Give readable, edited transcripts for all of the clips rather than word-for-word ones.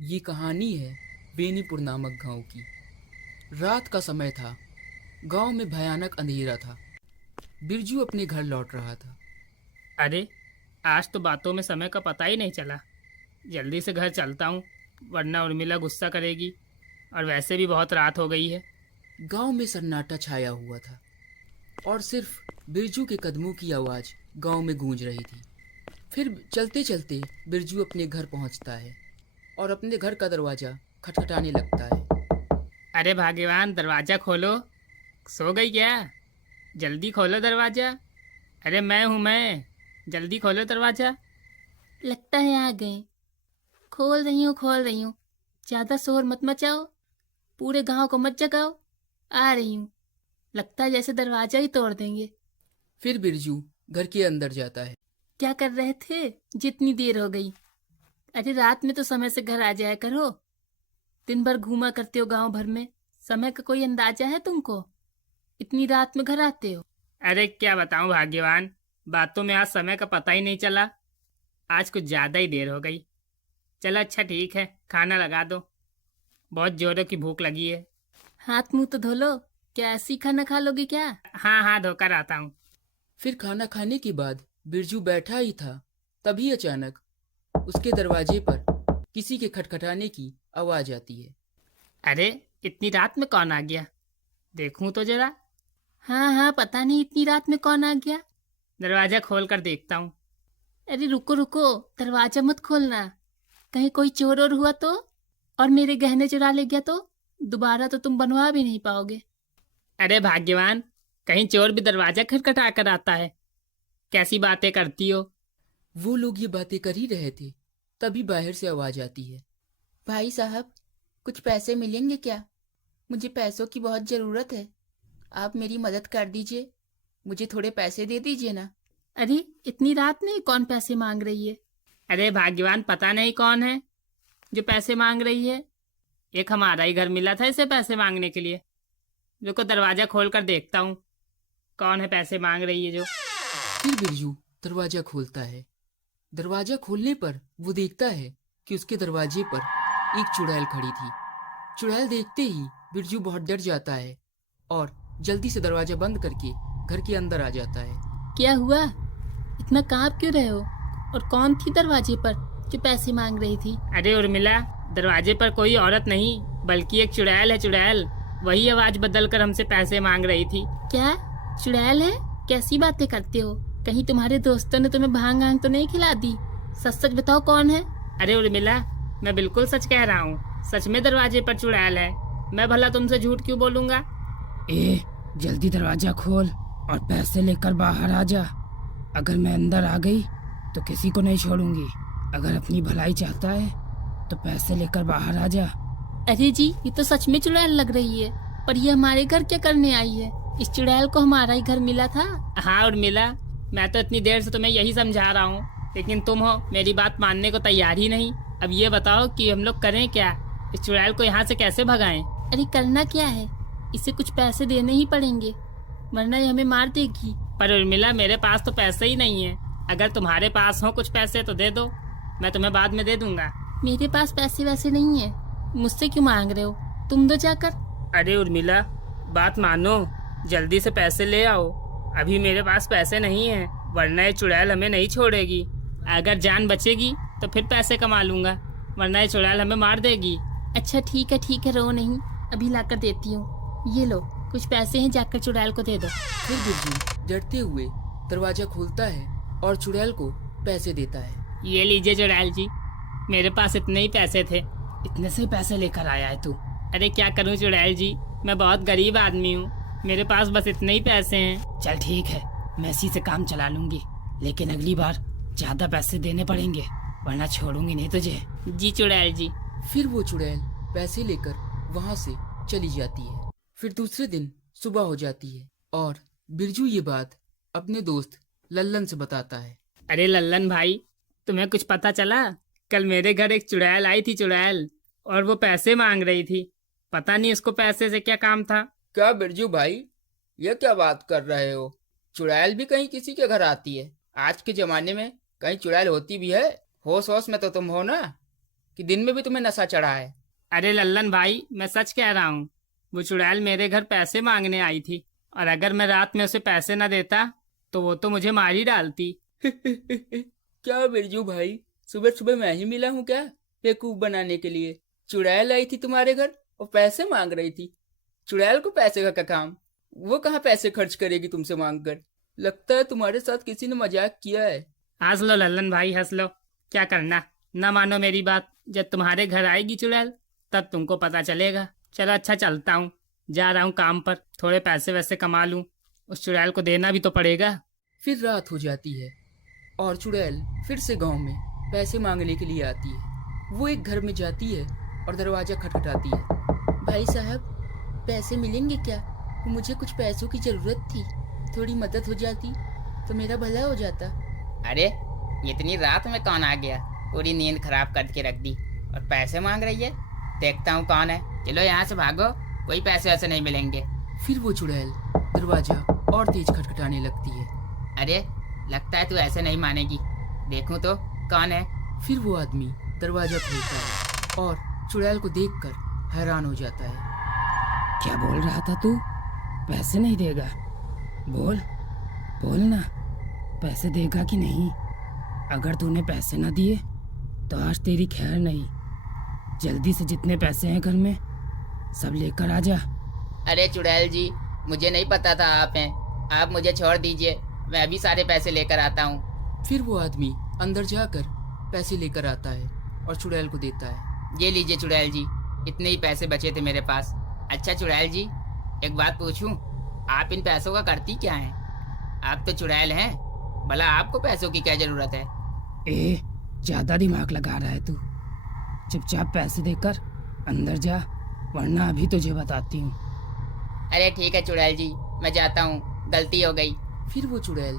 ये कहानी है बेनीपुर नामक गांव की। रात का समय था। गांव में भयानक अंधेरा था। बिरजू अपने घर लौट रहा था। अरे, आज तो बातों में समय का पता ही नहीं चला। जल्दी से घर चलता हूँ, वरना उर्मिला गुस्सा करेगी। और वैसे भी बहुत रात हो गई है। गांव में सन्नाटा छाया हुआ था और सिर्फ बिरजू के कदमों की आवाज़ गांव में गूंज रही थी। फिर चलते चलते बिरजू अपने घर पहुंचता है और अपने घर का दरवाज़ा खटखटाने लगता है। अरे भाग्यवान, दरवाज़ा खोलो। सो गई क्या? जल्दी खोलो दरवाज़ा। अरे मैं हूँ मैं, जल्दी खोलो दरवाज़ा। लगता है आ गए। खोल रही हूँ। ज्यादा शोर मत मचाओ, पूरे गांव को मत जगाओ। आ रही हूँ। लगता है जैसे दरवाजा ही तोड़ देंगे। फिर बिरजू घर के अंदर जाता है। क्या कर रहे थे? जितनी देर हो गई। अरे रात में तो समय से घर आ जाया करो। दिन भर घूमा करते हो गांव भर में, समय का कोई अंदाजा है तुमको? इतनी रात में घर आते हो? अरे क्या बताऊँ भाग्यवान, बातों में आज समय का पता ही नहीं चला। आज कुछ ज़्यादा ही देर हो गई। चलो अच्छा ठीक है, खाना लगा दो। बहुत जोरों की भूख लगी है। हाथ मुंह तो धो लो। क्या ऐसी खाना खा लोगे क्या? हाँ हाँ, धोकर आता हूँ। फिर खाना खाने के बाद बिरजू बैठा ही था, तभी अचानक उसके दरवाजे पर किसी के खटखटाने की आवाज आती है। अरे, इतनी रात में कौन आ गया? देखूं तो जरा। हाँ हाँ, पता नहीं इतनी रात में कौन आ गया। दरवाजा खोल कर देखता हूँ। अरे रुको रुको, दरवाजा मत खोलना। कहीं कोई चोर और हुआ तो, और मेरे गहने चुरा ले गया तो दोबारा तो तुम बनवा भी नहीं पाओगे। अरे भाग्यवान, कहीं चोर भी दरवाजा खटखटा कर आता है? कैसी बातें करती हो? वो लोग ये बातें कर ही रहे थे, तभी बाहर से आवाज आती है। भाई साहब, कुछ पैसे मिलेंगे क्या? मुझे पैसों की बहुत ज़रूरत है। आप मेरी मदद कर दीजिए। मुझे थोड़े पैसे दे दीजिए ना। अरे इतनी रात में कौन पैसे मांग रही है? अरे भाग्यवान, पता नहीं कौन है जो पैसे मांग रही है। एक हमारा ही घर मिला था इसे पैसे मांगने के लिए। रुको दरवाजा खोल कर देखता हूँ, कौन है पैसे मांग रही है जो। फिर बिरजू दरवाजा खोलता है। दरवाजा खोलने पर वो देखता है कि उसके दरवाजे पर एक चुड़ैल खड़ी थी। चुड़ैल देखते ही बिरजू बहुत डर जाता है और जल्दी से दरवाजा बंद करके घर के अंदर आ जाता है। क्या हुआ? इतना कांप क्यों रहे हो? और कौन थी दरवाजे पर जो पैसे मांग रही थी? अरे उर्मिला, दरवाजे पर कोई औरत नहीं बल्कि एक चुड़ैल है, चुड़ैल। वही आवाज बदल कर हमसे पैसे मांग रही थी। क्या चुड़ैल है? कैसी बातें करते हो? कहीं तुम्हारे दोस्तों ने तुम्हें भांग आंग तो नहीं खिला दी? सच सच बताओ कौन है? अरे उर्मिला, मैं बिल्कुल सच कह रहा हूँ। सच में दरवाजे पर चुड़ैल है। मैं भला तुमसे झूठ क्यों बोलूंगा? ए, जल्दी दरवाजा खोल और पैसे लेकर बाहर आ जा। अगर मैं अंदर आ गई तो किसी को नहीं छोड़ूंगी। अगर अपनी भलाई चाहता है तो पैसे लेकर बाहर आ जा। अरे जी, ये तो सच में चुड़ैल लग रही है। पर ये हमारे घर क्या करने आई है? इस चुड़ैल को हमारा ही घर मिला था। हाँ उर्मिला, मैं तो इतनी देर से तुम्हें यही समझा रहा हूँ, लेकिन तुम हो मेरी बात मानने को तैयार ही नहीं। अब ये बताओ कि हम लोग करें क्या? इस चुड़ैल को यहाँ से कैसे भगाएं? अरे करना क्या है? इसे कुछ पैसे देने ही पड़ेंगे, वरना ये हमें मार देगी। पर उर्मिला, मेरे पास तो पैसे ही नहीं है। अगर तुम्हारे पास हो कुछ पैसे तो दे दो, मैं तुम्हें बाद में दे दूंगा। मेरे पास पैसे वैसे नहीं है। मुझसे क्यों मांग रहे हो? तुम दो जाकर। अरे उर्मिला, बात मानो, जल्दी से पैसे ले आओ। अभी मेरे पास पैसे नहीं है, वरना ये चुड़ैल हमें नहीं छोड़ेगी। अगर जान बचेगी तो फिर पैसे कमा लूंगा, वरना ये चुड़ैल हमें मार देगी। अच्छा ठीक है, रो नहीं, अभी लाकर देती हूँ। ये लो, कुछ पैसे हैं, जाकर चुड़ैल को दे दो। फिर बिरजू डरते हुए दरवाजा खोलता है और चुड़ैल को पैसे देता है। ये लीजिए चुड़ैल जी, मेरे पास इतने ही पैसे थे। इतने से पैसे लेकर आया है तू? अरे क्या करूं चुड़ैल जी, मैं बहुत गरीब आदमी हूँ, मेरे पास बस इतने ही पैसे हैं। चल ठीक है, मैं इसी से काम चला लूंगी, लेकिन अगली बार ज्यादा पैसे देने पड़ेंगे, वरना छोड़ूंगी नहीं तुझे। जी चुड़ैल जी। फिर वो चुड़ैल पैसे लेकर वहां से चली जाती है। फिर दूसरे दिन सुबह हो जाती है और बिरजू ये बात अपने दोस्त लल्लन से बताता है। अरे लल्लन भाई, तुम्हें कुछ पता चला? कल मेरे घर एक चुड़ैल आई थी, चुड़ैल, और वो पैसे मांग रही थी। पता नहीं उसको पैसे से क्या काम था। क्या बिरजू भाई, ये क्या बात कर रहे हो? चुड़ैल भी कहीं किसी के घर आती है? आज के जमाने में कहीं चुड़ैल होती भी है? होश होश में तो तुम हो ना? कि दिन में भी तुम्हें नशा चढ़ा है? अरे लल्लन भाई, मैं सच कह रहा हूँ। वो चुड़ैल मेरे घर पैसे मांगने आई थी, और अगर मैं रात में उसे पैसे न देता तो वो तो मुझे मार ही डालती। क्या बिरजू भाई, सुबह सुबह मैं ही मिला हूँ क्या बेवकूफ बनाने के लिए? चुड़ैल आई थी तुम्हारे घर और पैसे मांग रही थी। चुड़ैल को पैसे का क्या काम? वो कहाँ पैसे खर्च करेगी तुमसे मांग कर? लगता है तुम्हारे साथ किसी ने मजाक किया है। हंस लो लल्लन भाई, हंस लो। क्या करना, न मानो मेरी बात। जब तुम्हारे घर आएगी चुड़ैल तब तुमको पता चलेगा। चलो अच्छा, चलता हूँ, जा रहा हूँ काम पर। थोड़े पैसे वैसे कमा लूँ, उस चुड़ैल को देना भी तो पड़ेगा। फिर रात हो जाती है और चुड़ैल फिर से गांव में पैसे मांगने के लिए आती है। वो एक घर में जाती है और दरवाजा खटखटाती है। भाई साहब, पैसे मिलेंगे क्या? मुझे कुछ पैसों की जरूरत थी, थोड़ी मदद हो जाती तो मेरा भला हो जाता। अरे इतनी रात में कौन आ गया? पूरी नींद खराब करके रख दी और पैसे मांग रही है। देखता हूँ कौन है। चलो यहाँ से भागो, कोई पैसे वैसे नहीं मिलेंगे। फिर वो चुड़ैल दरवाजा और तेज खटखटाने लगती है। अरे लगता है तू ऐसे नहीं मानेगी, देखूं तो कौन है। फिर वो आदमी दरवाजा खोलता है और चुड़ैल को देखकर हैरान हो जाता है। क्या बोल रहा था तू? पैसे नहीं देगा? बोल बोल ना, पैसे देगा कि नहीं? अगर तूने पैसे ना दिए तो आज तेरी खैर नहीं। जल्दी से जितने पैसे हैं घर में सब लेकर आ जा। अरे चुड़ैल जी, मुझे नहीं पता था आप हैं। आप मुझे छोड़ दीजिए, मैं अभी सारे पैसे लेकर आता हूँ। फिर वो आदमी अंदर जाकर पैसे लेकर आता है और चुड़ैल को देता है। ये लीजिए चुड़ैल जी, इतने ही पैसे बचे थे मेरे पास। अच्छा चुड़ैल जी, एक बात पूछूं, आप इन पैसों का करती क्या हैं? आप तो चुड़ैल हैं, भला आपको पैसों की क्या जरूरत है? ए, ज्यादा दिमाग लगा रहा है तू। चुपचाप पैसे देकर अंदर जा, वरना अभी तुझे बताती हूँ। अरे ठीक है चुड़ैल जी, मैं जाता हूँ, गलती हो गई। फिर वो चुड़ैल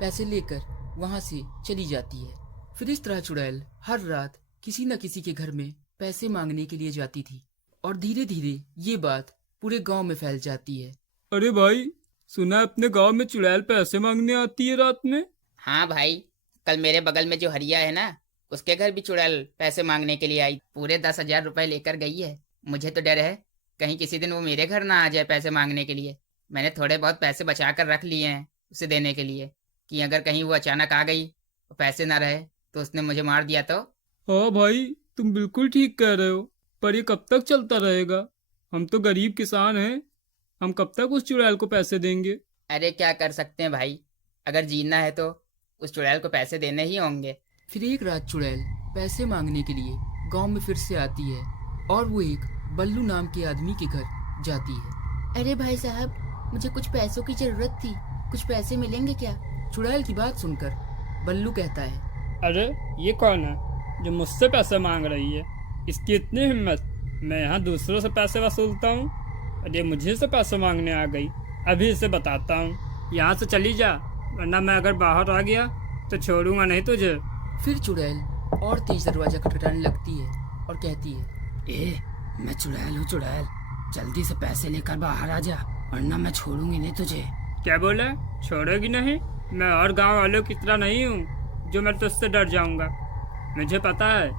पैसे लेकर वहां से चली जाती है। फिर इस तरह चुड़ैल हर रात किसी न किसी के घर में पैसे मांगने के लिए जाती थी और धीरे धीरे ये बात पूरे गांव में फैल जाती है। अरे भाई, सुना अपने गांव में चुड़ैल पैसे मांगने आती है रात में? हाँ भाई, कल मेरे बगल में जो हरिया है ना, उसके घर भी चुड़ैल पैसे मांगने के लिए आई। पूरे 10,000 रुपए लेकर गई है। मुझे तो डर है कहीं किसी दिन वो मेरे घर ना आ जाए पैसे मांगने के लिए। मैंने थोड़े बहुत पैसे बचा कर रख लिए हैं उसे देने के लिए, कि अगर कहीं वो अचानक आ गई और पैसे ना रहे तो उसने मुझे मार दिया तो। हाँ भाई, तुम बिल्कुल ठीक कह रहे हो, पर ये कब तक चलता रहेगा? हम तो गरीब किसान हैं, हम कब तक उस चुड़ैल को पैसे देंगे? अरे क्या कर सकते हैं भाई, अगर जीना है तो उस चुड़ैल को पैसे देने ही होंगे। फिर एक रात चुड़ैल पैसे मांगने के लिए गांव में फिर से आती है और वो एक बल्लू नाम के आदमी के घर जाती है। अरे भाई साहब, मुझे कुछ पैसों की जरूरत थी, कुछ पैसे मिलेंगे क्या? चुड़ैल की बात सुनकर बल्लू कहता है, अरे ये कौन है जो मुझसे पैसे मांग रही है? इसकी इतनी हिम्मत! मैं यहाँ दूसरों से पैसे वसूलता हूँ और ये मुझे से पैसे मांगने आ गई। अभी इसे बताता हूँ। यहाँ से चली जा, वरना मैं अगर बाहर आ गया तो छोड़ूंगा नहीं तुझे। फिर चुड़ैल और तेज दरवाजा खटखटाने लगती है और कहती है, ए, मैं चुड़ैल हूँ चुड़ैल, जल्दी से पैसे लेकर बाहर आ जा, वरना मैं छोड़ूंगी नहीं तुझे। क्या बोला? छोड़ेगी नहीं? मैं और गांव वालों की तरह नहीं हूँ जो मैं तुझसे डर जाऊंगा। मुझे पता है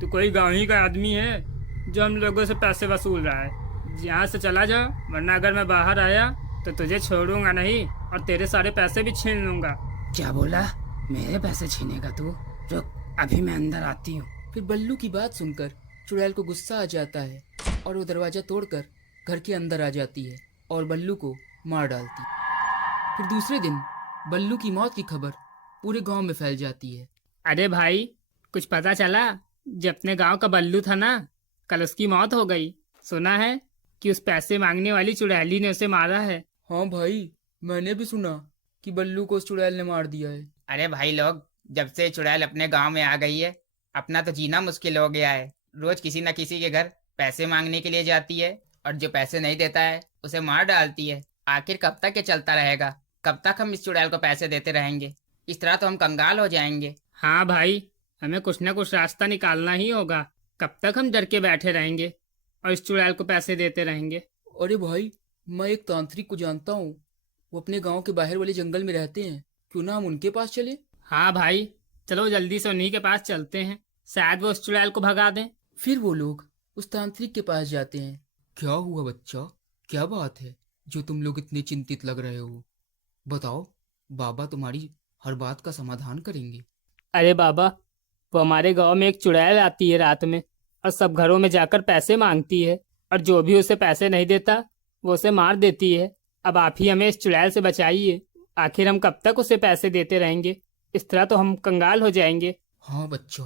तू कोई गाँव ही का आदमी है जो हम लोगों से पैसे वसूल रहा है। यहाँ से चला जा, वरना अगर मैं बाहर आया तो तुझे छोड़ूंगा नहीं और तेरे सारे पैसे भी छीन लूंगा। क्या बोला? मेरे पैसे छीनेगा तू? रुक, अभी मैं अंदर आती हूँ। फिर बल्लू की बात सुनकर चुड़ैल को गुस्सा आ जाता है और वो दरवाजा तोड़कर घर के अंदर आ जाती है और बल्लू को मार डालती। फिर दूसरे दिन बल्लू की मौत की खबर पूरे गांव में फैल जाती है। अरे भाई, कुछ पता चला? जो अपने गांव का बल्लू था ना, कल उसकी मौत हो गई। सुना है कि उस पैसे मांगने वाली चुड़ैली ने उसे मारा है। हाँ भाई, मैंने भी सुना कि बल्लू को उस चुड़ैल ने मार दिया है। अरे भाई लोग, जब से चुड़ैल अपने गांव में आ गई है, अपना तो जीना मुश्किल हो गया है। रोज किसी न किसी के घर पैसे मांगने के लिए जाती है और जो पैसे नहीं देता है उसे मार डालती है। आखिर कब तक ये चलता रहेगा? कब तक हम इस चुड़ैल को पैसे देते रहेंगे? इस तरह तो हम कंगाल हो जाएंगे। हाँ भाई, हमें कुछ ना कुछ रास्ता निकालना ही होगा। कब तक हम डर के बैठे रहेंगे और इस चुड़ैल को पैसे देते रहेंगे? अरे भाई, मैं एक तांत्रिक को जानता हूँ, वो अपने गांव के बाहर वाले जंगल में रहते हैं। क्यों ना हम उनके पास चले? हाँ भाई, चलो जल्दी से उन्हीं के पास चलते हैं। शायद वो उस चुड़ैल को भगा दें। फिर वो लोग उस तांत्रिक के पास जाते हैं। क्या हुआ बच्चा, क्या बात है जो तुम लोग इतने चिंतित लग रहे हो? बताओ, बाबा तुम्हारी हर बात का समाधान करेंगे। अरे बाबा, वो हमारे गांव में एक चुड़ैल आती है रात में और सब घरों में जाकर पैसे मांगती है, और जो भी उसे पैसे नहीं देता वो उसे मार देती है। अब आप ही हमें इस चुड़ैल से बचाइए। आखिर हम कब तक उसे पैसे देते रहेंगे? इस तरह तो हम कंगाल हो जाएंगे। हाँ बच्चा,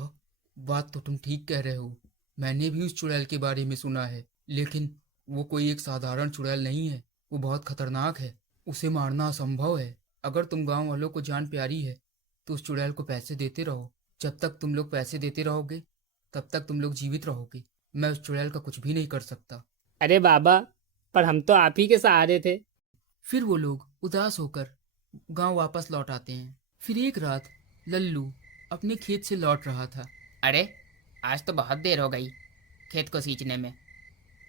बात तो तुम ठीक कह रहे हो। मैंने भी उस चुड़ैल के बारे में सुना है, लेकिन वो कोई एक साधारण चुड़ैल नहीं है। वो बहुत खतरनाक है, उसे मारना असंभव है। अगर तुम गांव वालों को जान प्यारी है तो उस चुड़ैल को पैसे देते रहो। जब तक तुम लोग पैसे देते रहोगे तब तक तुम लोग जीवित रहोगे। मैं उस चुड़ैल का कुछ भी नहीं कर सकता। अरे बाबा, पर हम तो आप ही के सहारे थे। फिर वो लोग उदास होकर गांव वापस लौट आते हैं। फिर एक रात लल्लू अपने खेत से लौट रहा था। अरे आज तो बहुत देर हो गई खेत को सींचने में,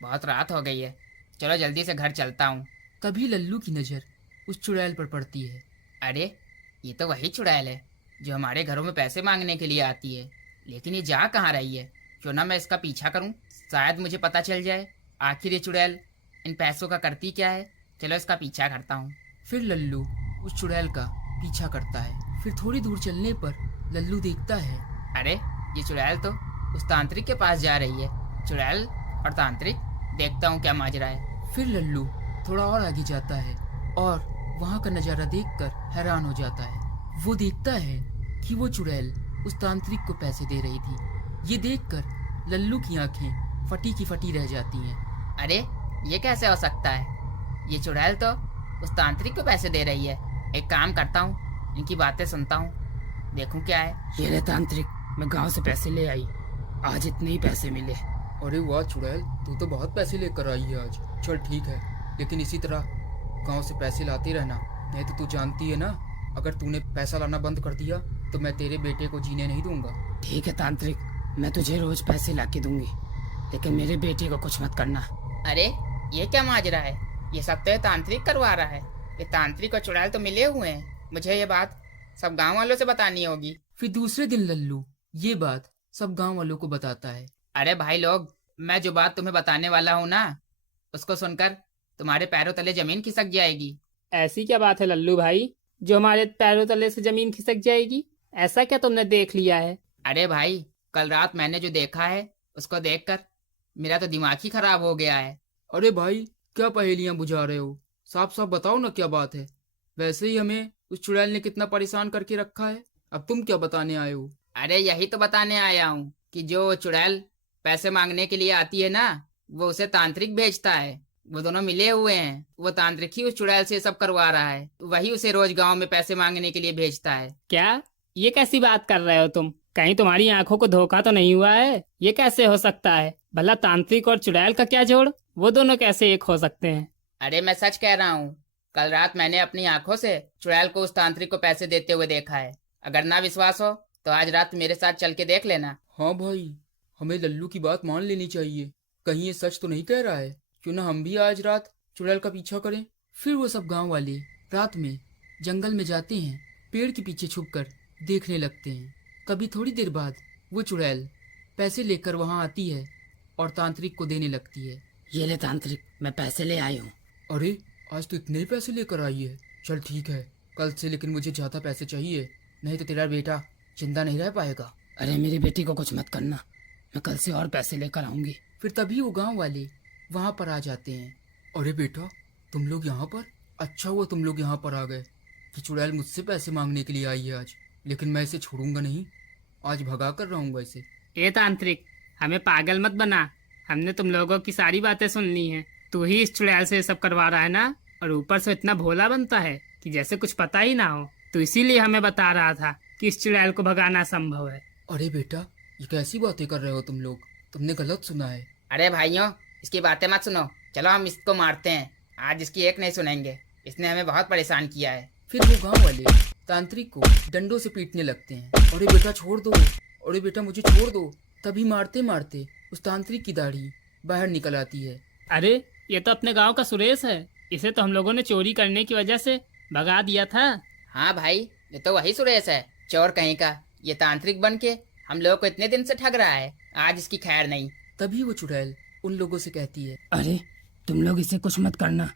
बहुत रात हो गई है। चलो जल्दी से घर चलता हूँ। तभी लल्लू की नज़र उस चुड़ैल पर पड़ती है। अरे ये तो वही चुड़ैल है जो हमारे घरों में पैसे मांगने के लिए आती है। लेकिन ये जा कहाँ रही है? क्यों ना मैं इसका पीछा करूँ, शायद मुझे पता चल जाए आखिर ये चुड़ैल इन पैसों का करती क्या है। चलो इसका पीछा करता हूँ। फिर लल्लू उस चुड़ैल का पीछा करता है। फिर थोड़ी दूर चलने पर लल्लू देखता है, अरे ये चुड़ैल तो उस तांत्रिक के पास जा रही है। चुड़ैल और तांत्रिक, देखता हूँ क्या माजरा है। फिर लल्लू थोड़ा और आगे जाता है और वहाँ का नज़ारा देखकर हैरान हो जाता है। वो देखता है कि वो चुड़ैल उस तांत्रिक को पैसे दे रही थी। ये देखकर लल्लू की आंखें फटी की फटी रह जाती हैं। अरे ये कैसे हो सकता है? ये चुड़ैल तो उस तांत्रिक को पैसे दे रही है। एक काम करता हूँ, इनकी बातें सुनता हूँ, देखूँ क्या है। ये रे तांत्रिक, मैं गांव से पैसे ले आई, आज इतने ही पैसे मिले। अरे वाह चुड़ैल, तू तो बहुत पैसे लेकर आई है आज। चल ठीक है, लेकिन इसी तरह गांव से पैसे लाते रहना, नहीं तो तू जानती है ना, अगर तूने पैसा लाना बंद कर दिया तो मैं तेरे बेटे को जीने नहीं दूंगा। ठीक है तांत्रिक, मैं तुझे रोज पैसे ला के दूंगी, लेकिन मेरे बेटे को कुछ मत करना। अरे ये क्या माजरा है? ये सब तो ये तांत्रिक करवा रहा है। ये तांत्रिक और चुड़ैल तो मिले हुए हैं। मुझे ये बात सब गांव वालों से बतानी होगी। फिर दूसरे दिन लल्लू ये बात सब गांव वालों को बताता है। अरे भाई लोग, मैं जो बात तुम्हें बताने वाला हूँ ना, उसको सुनकर तुम्हारे पैरों तले जमीन खिसक जाएगी। ऐसी क्या बात है लल्लू भाई, जो हमारे पैरों तले से जमीन खिसक जाएगी? ऐसा क्या तुमने देख लिया है? अरे भाई, कल रात मैंने जो देखा है उसको देखकर मेरा तो दिमाग ही खराब हो गया है। अरे भाई, क्या पहेलियां बुझा रहे हो? साफ साफ बताओ ना क्या बात है। वैसे ही हमें उस चुड़ैल ने कितना परेशान करके रखा है, अब तुम क्या बताने आए हो? अरे यही तो बताने आया हूँ कि जो चुड़ैल पैसे मांगने के लिए आती है ना, वो उसे तांत्रिक भेजता है। वो दोनों मिले हुए हैं। वो तांत्रिक ही उस चुड़ैल से सब करवा रहा है, वही उसे रोज गांव में पैसे मांगने के लिए भेजता है। क्या? ये कैसी बात कर रहे हो तुम? कहीं तुम्हारी आंखों को धोखा तो नहीं हुआ है? ये कैसे हो सकता है? भला तांत्रिक और चुड़ैल का क्या जोड़? वो दोनों कैसे एक हो सकते हैं? अरे मैं सच कह रहा हूँ, कल रात मैंने अपनी आंखों से चुड़ैल को उस तांत्रिक को पैसे देते हुए देखा है। अगर ना विश्वास हो तो आज रात मेरे साथ चल के देख लेना। हाँ भाई, हमें लल्लू की बात मान लेनी चाहिए। कहीं ये सच तो नहीं कह रहा है? क्यों ना हम भी आज रात चुड़ैल का पीछा करें। फिर वो सब गांव वाले रात में जंगल में जाते हैं, पेड़ के पीछे छुपकर देखने लगते हैं। कभी थोड़ी देर बाद वो चुड़ैल पैसे लेकर वहां आती है और तांत्रिक को देने लगती है। ये ले तांत्रिक, मैं पैसे ले आई हूँ। अरे आज तो इतने ही पैसे लेकर आई है। चल ठीक है, कल से लेकिन मुझे ज़्यादा पैसे चाहिए, नहीं तो तेरा बेटा जिंदा नहीं रह पाएगा। अरे मेरी बेटी को कुछ मत करना, मैं कल से और पैसे लेकर आऊंगी। फिर तभी वो गांव वाले वहां पर आ जाते हैं। अरे बेटा, तुम लोग यहाँ पर? अच्छा हुआ तुम लोग यहाँ पर आ गए कि चुड़ैल मुझसे पैसे मांगने के लिए आई है आज, लेकिन मैं इसे छोड़ूंगा नहीं। आज भगा कर रहूंगा इसे। ए तांत्रिक, हमें पागल मत बना। हमने तुम लोगों की सारी बातें सुन ली हैं। तू ही इस चुड़ैल से ये सब करवा रहा है ना, और ऊपर से इतना भोला बनता है कि जैसे कुछ पता ही ना हो। तो इसीलिए हमें बता रहा था कि इस चुड़ैल को भगाना संभव है। अरे बेटा, ये कैसी बातें कर रहे हो तुम लोग? तुमने गलत सुना है। अरे भाइयों, इसकी बातें मत सुनो, चलो हम इसको मारते हैं। आज इसकी एक नहीं सुनेंगे, इसने हमें बहुत परेशान किया है। फिर वो गांव वाले तांत्रिक को डंडों से पीटने लगते हैं। अरे बेटा छोड़ दो, अरे बेटा मुझे छोड़ दो। तभी मारते मारते उस तांत्रिक की दाढ़ी बाहर निकल आती है। अरे ये तो अपने गांव का सुरेश है। इसे तो हम लोगों ने चोरी करने की वजह से भगा दिया था। हाँ भाई, ये तो वही सुरेश है, चोर कहीं का। ये तांत्रिक बन के हम लोगों को इतने दिन से ठग रहा है, आज इसकी खैर नहीं। तभी वो चुड़ैल उन लोगों से कहती है, अरे तुम लोग इसे कुछ मत करना,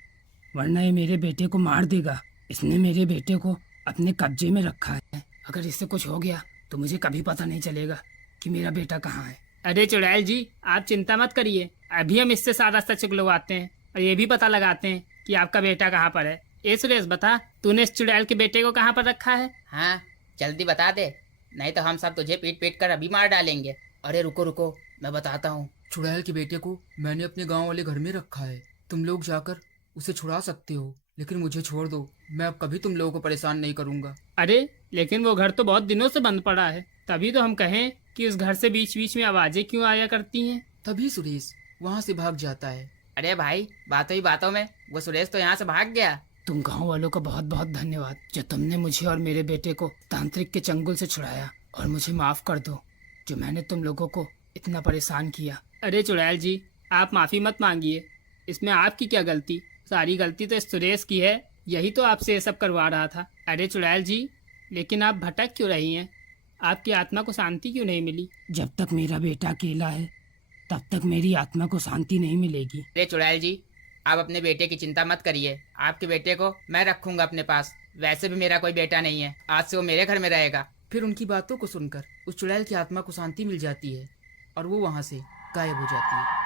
वरना ये मेरे बेटे को मार देगा। इसने मेरे बेटे को अपने कब्जे में रखा है। अगर इससे कुछ हो गया तो मुझे कभी पता नहीं चलेगा कि मेरा बेटा कहाँ है। अरे चुड़ैल जी, आप चिंता मत करिए, अभी हम इससे सारा सच उगलवाते हैं और ये भी पता लगाते हैं कि आपका बेटा कहाँ पर है। ए सुरेश, बता, तूने इस चुड़ैल के बेटे को कहाँ पर रखा है? हाँ जल्दी बता दे, नहीं तो हम सब तुझे पीट पीट कर अभी मार डालेंगे। अरे रुको रुको, मैं बताता हूँ। चुड़ैल के बेटे को मैंने अपने गांव वाले घर में रखा है। तुम लोग जाकर उसे छुड़ा सकते हो, लेकिन मुझे छोड़ दो, मैं अब कभी तुम लोगों को परेशान नहीं करूंगा। अरे लेकिन वो घर तो बहुत दिनों से बंद पड़ा है, तभी तो हम कहें कि उस घर से बीच बीच में आवाजें क्यों आया करती हैं। तभी सुरेश वहां से भाग जाता है। अरे भाई, बातों ही बातों में वो सुरेश तो यहाँ से भाग गया। तुम गांव वालों का बहुत बहुत धन्यवाद, जो तुमने मुझे और मेरे बेटे को तांत्रिक के चंगुल से छुड़ाया। और मुझे माफ कर दो जो मैंने तुम लोगों को इतना परेशान किया। अरे चुड़ैल जी, आप माफी मत मांगिए, इसमें आपकी क्या गलती, सारी गलती तो इस सुरेश की है, यही तो आपसे ये सब करवा रहा था। अरे चुड़ैल जी, लेकिन आप भटक क्यों रही हैं? आपकी आत्मा को शांति क्यों नहीं मिली? जब तक मेरा बेटा अकेला है तब तक मेरी आत्मा को शांति नहीं मिलेगी। अरे चुड़ैल जी, आप अपने बेटे की चिंता मत करिए, आपके बेटे को मैं रखूंगा अपने पास। वैसे भी मेरा कोई बेटा नहीं है, आज से वो मेरे घर में रहेगा। फिर उनकी बातों को सुनकर उस चुड़ैल की आत्मा को शांति मिल जाती है और वो वहां से गायब हो जाती है।